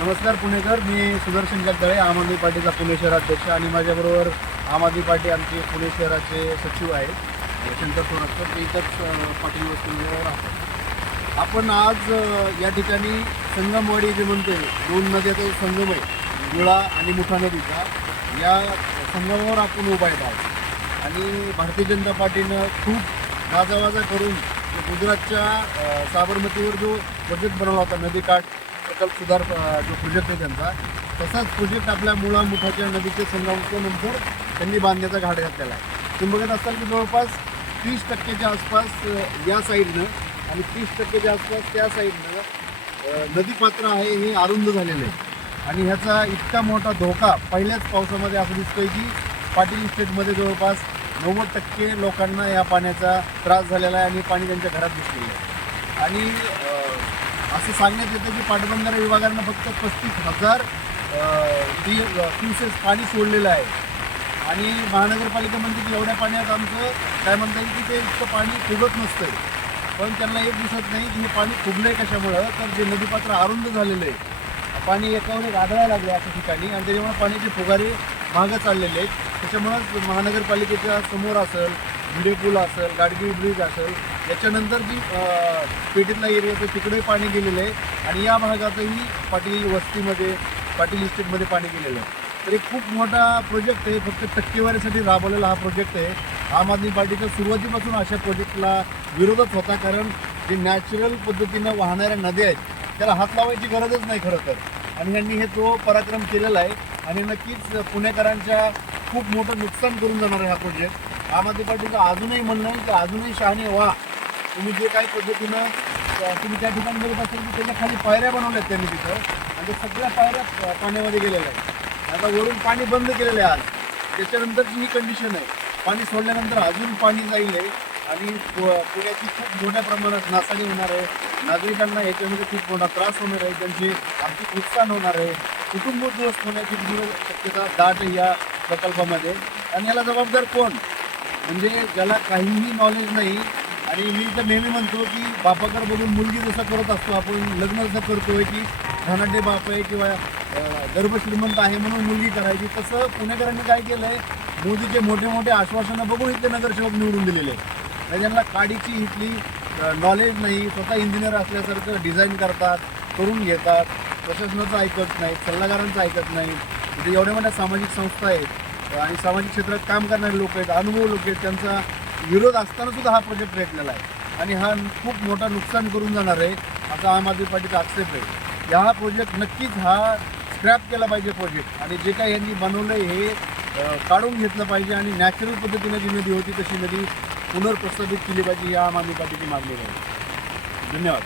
नमस्कार पुणेकर मी सुदर्शन जगदळे आम आदमी पार्टीचा पुणे शहराध्यक्ष आणि माझ्याबरोबर आम आदमी पार्टी आमचे पुणे शहराचे सचिव आहेत शंकर सोनटकर. ते इथंच पाटील वस्तीमध्ये राहतात. आपण आज या ठिकाणी संगमवाडी जे म्हणते दोन नद्याचा संगम आहे निळा आणि मुठा नदीचा. या संगमावर आपण उभा आहे आहोत आणि भारतीय जनता पार्टीनं खूप गाजावाजा करून गुजरातच्या साबरमतीवर जो बजेट बनवला होता नदीकाठ प्रकल्प सुधार जो प्रोजेक्ट आहे त्यांचा तसाच प्रोजेक्ट आपल्या मुळा मुठाच्या नदीचे संगमनंतर त्यांनी बांधण्याचा घाट घातलेला आहे. तुम्ही बघत असाल की जवळपास तीस टक्केच्या आसपास या साईडनं आणि तीस टक्केच्या आसपास त्या साईडनं नदी नदीपात्र आहे हे अरुंद झालेलं आहे. आणि ह्याचा इतका मोठा धोका पहिल्याच पावसामध्ये असं दिसतोय की पाटील इस्टेटमध्ये जवळपास नव्वद टक्के लोकांना या पाण्याचा त्रास झालेला आहे आणि पाणी त्यांच्या घरात दिसलेलं आहे. आणि असं सांगण्यात येतं की पाटबंधारा विभागानं फक्त पस्तीस हजार क्युसेस पाणी सोडलेलं आहे. आणि महानगरपालिका म्हणते की एवढ्या पाण्यात आमचं काय म्हणता येईल की ते इतकं पाणी फुगत नसतंय. पण त्यांना एक दिसत नाही की हे पाणी फुगलंय कशामुळं तर जे नदीपात्र अरुंद झालेलं आहे पाणी एकावर एक आढळायला लागले अशा ठिकाणी आणि त्याच्यामुळे पाण्याचे फुगारे मागं चाललेले आहेत. त्याच्यामुळं महानगरपालिकेच्या समोर असेल भिडे पूल असेल गाडगी ब्रिज असेल याच्यानंतर जी पेटीतला एरिया आहे तिकडे पाणी गेलेलं आहे आणि या भागातही पाटील वस्तीमध्ये पाटील इस्टेटमध्ये पाणी गेलेलं आहे. तर एक खूप मोठा प्रोजेक्ट आहे फक्त टक्केवारीसाठी राबवलेला हा प्रोजेक्ट आहे. आम आदमी पार्टीच्या सुरुवातीपासून अशा प्रोजेक्टला विरोधच होता कारण जे नॅचरल पद्धतीनं वाहणाऱ्या नद्या आहेत त्याला हात लावायची गरजच नाही खरं तर. आणि यांनी हे तो पराक्रम केलेला आहे आणि नक्कीच पुणेकरांच्या खूप मोठं नुकसान करून जाणार आहे हा प्रोजेक्ट आम आदमी पार्टीचं अजूनही म्हणणं आहे की अजूनही शहाणे व्हा. तुम्ही जे काही पद्धतीनं तुम्ही त्या ठिकाणी बघत असाल की त्याच्याखाली पायऱ्या बनवल्यात त्यांनी तिथं. आणि त्या सगळ्या पायऱ्या पाण्यामध्ये गेलेल्या आहेत. आता वरून पाणी बंद केलेलं आहे आज. त्याच्यानंतरची ही कंडिशन आहे पाणी सोडल्यानंतर अजून पाणी जाईल आहे. आणि पु- पुण्याची खूप मोठ्या प्रमाणात नासाडी होणार आहे. नागरिकांना याच्यामध्ये खूप मोठा त्रास होणार आहे. त्यांची आर्थिक नुकसान होणार आहे. कुटुंब दिवस होण्याची शक्यता दाट आहे या प्रकल्पामध्ये. आणि याला जबाबदार कोण? म्हणजे ज्याला काहीही नॉलेज नाही आणि मी तर नेहमी म्हणतो की बापाकडे बघून मुलगी जसं करत असतो आपण लग्न जसं करतोय की धनाटे बाप आहे किंवा गर्भ श्रीमंत आहे म्हणून मुलगी करायची तसं पुणेकरांनी काय केलं आहे मोदीचे मोठे मोठे आश्वासनं बघून इथले नगरसेवक निवडून दिलेले आहेत. त्यांना काडीची इथली नॉलेज नाही स्वतः इंजिनियर असल्यासारखं डिझाईन करतात करून घेतात प्रशासनाचं ऐकत नाही सल्लागारांचं ऐकत नाही. इथे एवढ्या मोठ्या सामाजिक संस्था आहेत. आणि सामाजिक क्षेत्रात काम करणारे लोक आहेत अनुभव लोक आहेत त्यांचा विरोध असताना सुद्धा हा प्रोजेक्ट रेटलेला आहे. आणि हा खूप मोठा नुकसान करून जाणार आहे असा आम आदमी पार्टीचा आक्षेप आहे. या प्रोजेक्ट नक्कीच हा स्क्रॅप केला पाहिजे प्रोजेक्ट आणि जे काही यांनी बनवलं आहे हे काढून घेतलं पाहिजे आणि नॅचरल पद्धतीने जी नदी होती तशी नदी पुनर्प्रस्थापित केली पाहिजे ही आम आदमी पार्टीची मागणी आहे. धन्यवाद.